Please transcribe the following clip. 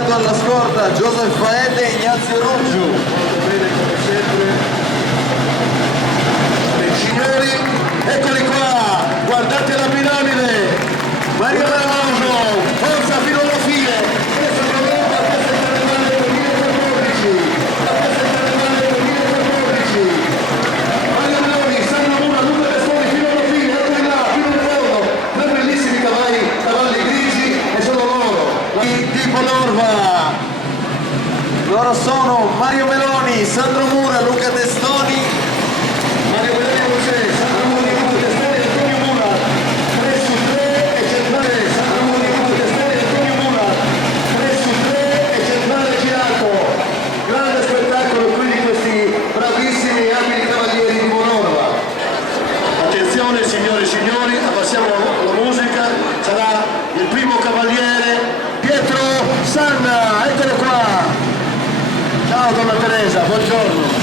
accompagnato alla scorta Joseph Faede e Ignazio Ruggiu. Signori, eccoli qua, guardate la piramide, Mario Ramoso, forza fino alla fine, questo è il programma, questo è il carnevale 2014, questo è il carnevale 2014, Mario Meloni, Sandro Mura, Luca Testoni fino alla fine, eccoli là, fino in fondo, tre bellissimi cavalli grigi e sono loro, tipo Norva. Loro sono Mario Meloni, Sandro Mura, Luca Testoni. Mario Meloni non c'è, Sandro Mura, Luca Testoni e Antonio Mura, 3 su 3 e centrale, Sandro Mura, Luca Testoni e Antonio Mura, 3 su 3 e centrale girato. Grande spettacolo qui di questi bravissimi e abili cavalieri di Monorva. Attenzione signore e signori, abbassiamo la musica, sarà il primo cavaliere Pietro Sanna, eccolo qua. Ciao donna Teresa, buongiorno.